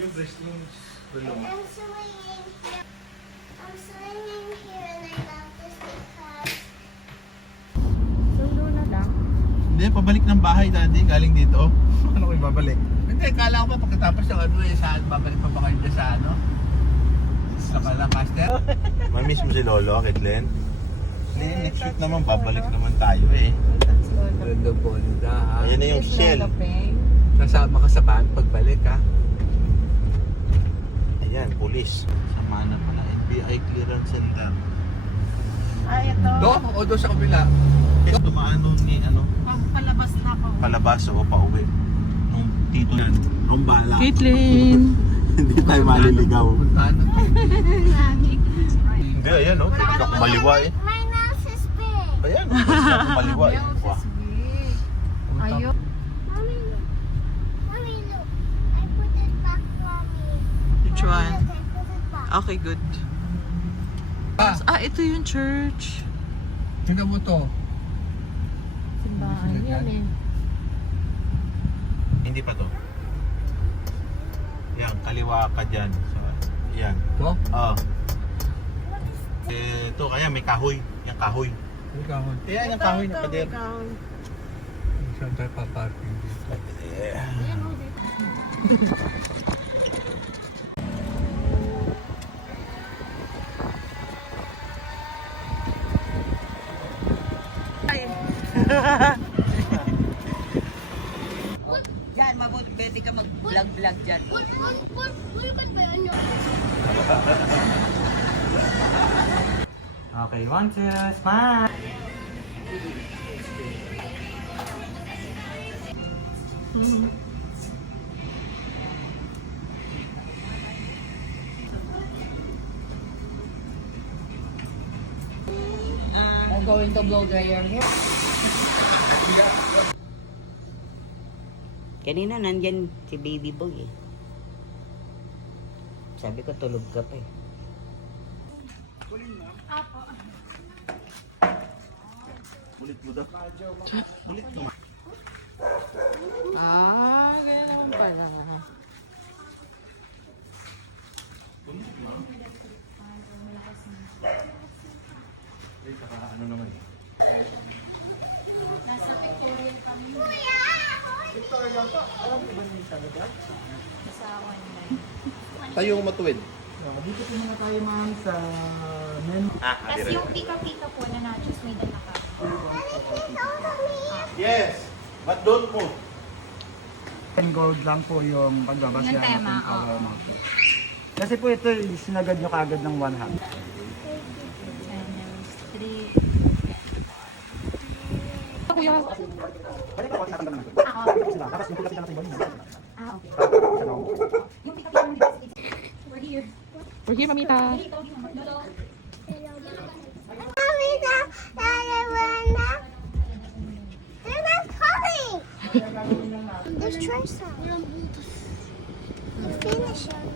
Yung restroom's below. I'm swimming here and I love this because... Sulo na lang. Hindi, pabalik ng bahay daddy, galing dito. Ano ko babalik? Hindi, kala ko ba pagkatapos ng ano eh, saan babalik pa ba kayo dyan sa ano? Sa Lancaster? Mamiss mo si Lolo, Kitlen? Hindi, next week naman, babalik naman tayo eh. Lolo Bonda, ha? Ayan na yung shell. Nasama ka sa van pagbalik, ha? Ayan, police. Sama na pala, NBI Clearance Center. Ay, ito. Doon o doon sa kabila? Kaya dumaan nun ni ano, Palabas na ako. palabas o pauwi. Nung tito yan, Rombala. Caitlin. Hindi tayo maliligaw. Puntahan na to. Hindi, ayan o. Tignan ko maliwa eh. My nose is big. Ayan, tignan ko maliwa eh. Wow. Ayun. Mommy, look. Mommy, look. I put it back, Mommy. Which one? Look, I put it back. Okay, good. Ah, Ito yung church. tingnan mo to. Simbahan yan eh. Hindi pa to. Yan, kaliwa ka dyan. So, yan. To? Oo. Ito kaya may kahoy. Yung kahoy. May kahon. Kaya yung kahoy na pader. Saan tayo paparking dito? Yan, mabuti pwede ka mag-vlog-vlog dyan. Bulakan ba yan yun? Okay, 1, 2, smile! I'm going to blow dry your hair. Kanina nandyan si baby boy eh. Sabi ko tulog ka pa eh. Ulit mo daw. Ulit mo. Ganyan naman pala. Ay, saka ano naman eh. Tayo matuwid. Dito po muna tayo ma'am sa menu. Tapos yung pika-pika po na nachos may dala ka. Yes, but don't move. And gold lang po yung pagbabasya Yung tema, natin color oo. mo po. Kasi po ito, sinagad nyo kaagad ng 1 half. Channels 3. Kuya. Balik ako, tatanda naman. Tapos yung pagkakita natin yung Ah, okay. balik. Yung pika-pika mo dito. We're here. We're here, mamita. Mommy, they're not coming. Let's try some. Finish it.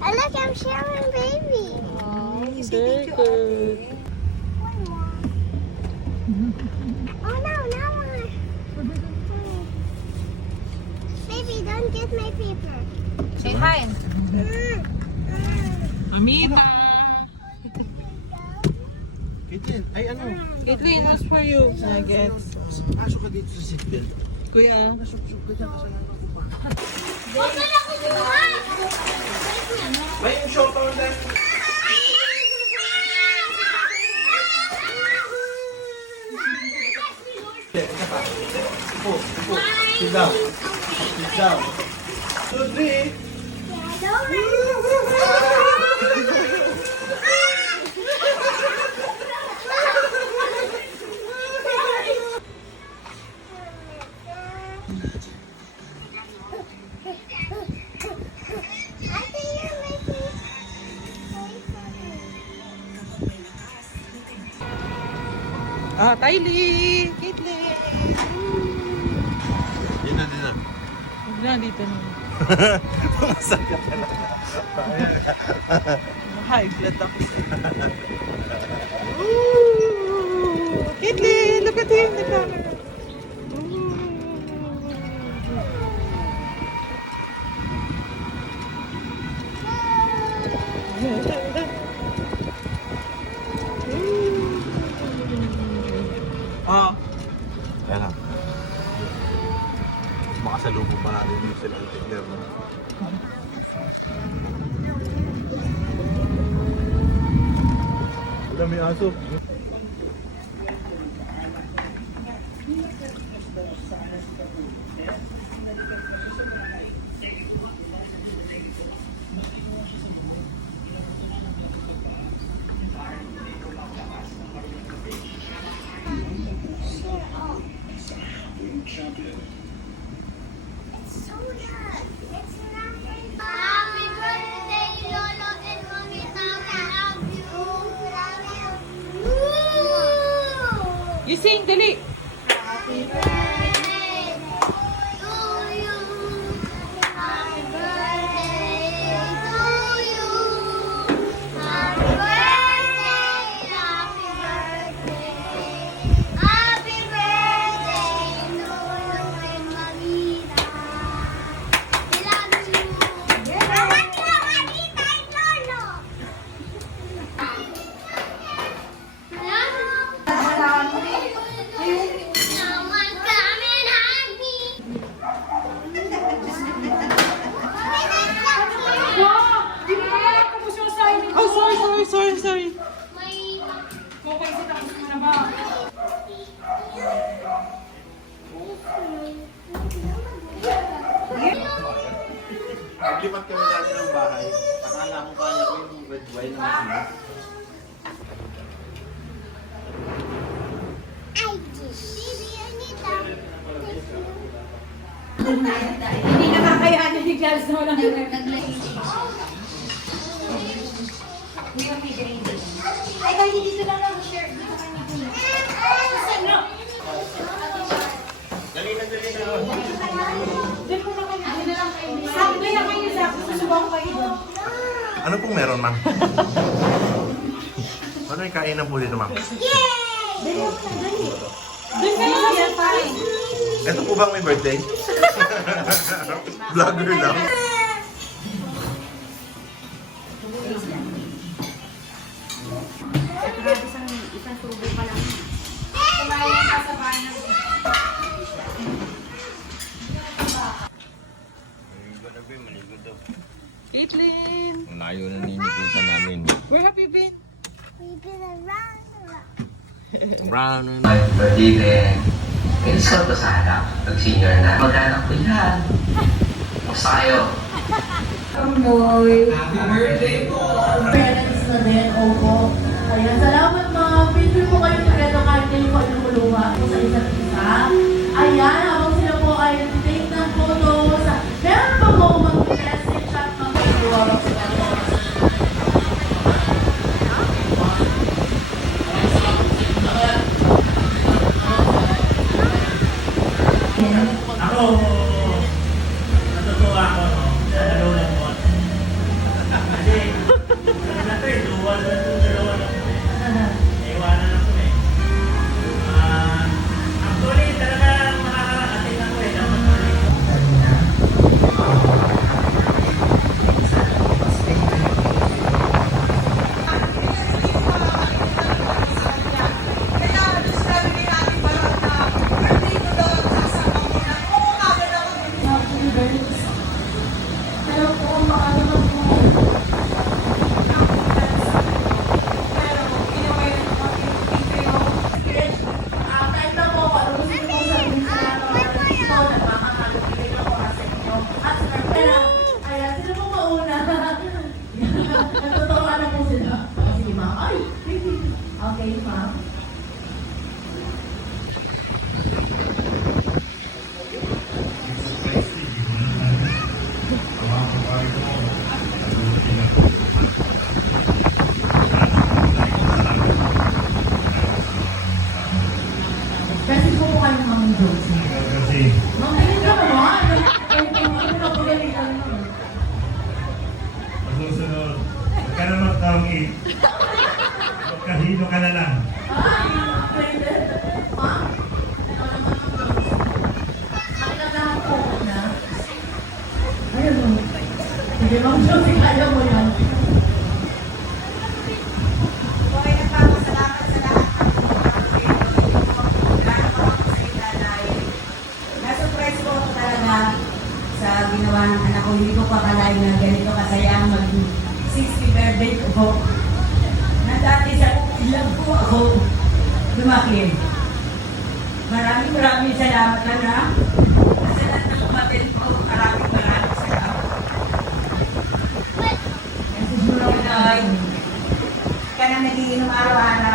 And look, I'm sharing baby. Very good. One more. Oh no, now more. Baby, don't get my paper. Say hi. Mamita. Kitchen, ay ano? Caitlin, what's for you? Nuggets. Pasok ka dito sa seatbelt. Kuya. Huwag ka lang kumuha! May yung short on that. Sit down. Sit down. 2, 3. Tylee! Caitlin! Dito, dito. Huwag na, dito na. Masal ka talaga. High blood ako sa'yo. Caitlin, look at him, the camera. Oh. Ayan na. Makasalubong pa natin yung sila ng Tigner. Wala, may aso. It's so nice. It's nothing. Happy birthday, Lolo and Mommy Tama. Love you. Love you. You sing, dali. Happy birthday to you. Happy birthday to you. Happy birthday. Happy birthday. Happy birthday, Lolo and Mamita. We love you. Salamat ka, Mamita and Lolo. Naman kami lagi. Oh, sorry. May Paglipat kami dati ng bahay, akala ko kaya ko yung red wine na mas. ay, Bibi Anita. Hindi nakakayanin ni Charles na walang Ay, kahit hindi dito lang ako share. Dito kayo na Dali na. Sabi na kayo sa ako, susubaw kayo. Ano pong meron, ma'am? Ano yung kainan po dito, ma'am? Dali ako na, dali. Doon kayo sa fine. Ito po bang may birthday? Vlogger lang. Isang tubo pa lang. Kumain ka sa bahay. Caitlin, Ang layo na ninikutan namin. where have you been? We've been around a lot. Brown. Pag-ibig, minsan ko sa harap, pag-senior na. Mag-anak ko yan. Musta kayo? Parents na din, opo. Ayan, salamat mga picture po kayo together kahit kayo po ay lumuluha po sa isa't isa. Ayan, habang sila po ay take ng photos. Meron pa po mag-message at mag-iwala sa kanila. Ako, natutuwa ako, no? Dalaw lang mo. Kasi, ano na to eh, dalawa lang mo eh. Naiwanan ako eh. Actually, talaga makakarating ako eh. Dapat ulit. Hello po, makalaman po. Kahit na po, ano gusto ko sabihin sa mga dito, nagmamahal ko po sa inyo. At ayan, sino po mauna? Natutuwa na po sila. Sige ma'am, ay, okay ma'am. Kasi po kayo mga jokes. Kasi, Magaling ka naman. Ano na pagalitan naman. masusunod, huwag ka na magtawag eh. Magkahino ka na lang. Ay, pwede. hindi ko pakalain na ganito kasaya ang maging 60th birthday ko po. Na dati sa bukid lang po ako lumaki. Maraming salamat na. Sa lahat ng kumatin po, maraming salamat. Kasi siguro na ka na nagiinom araw-araw.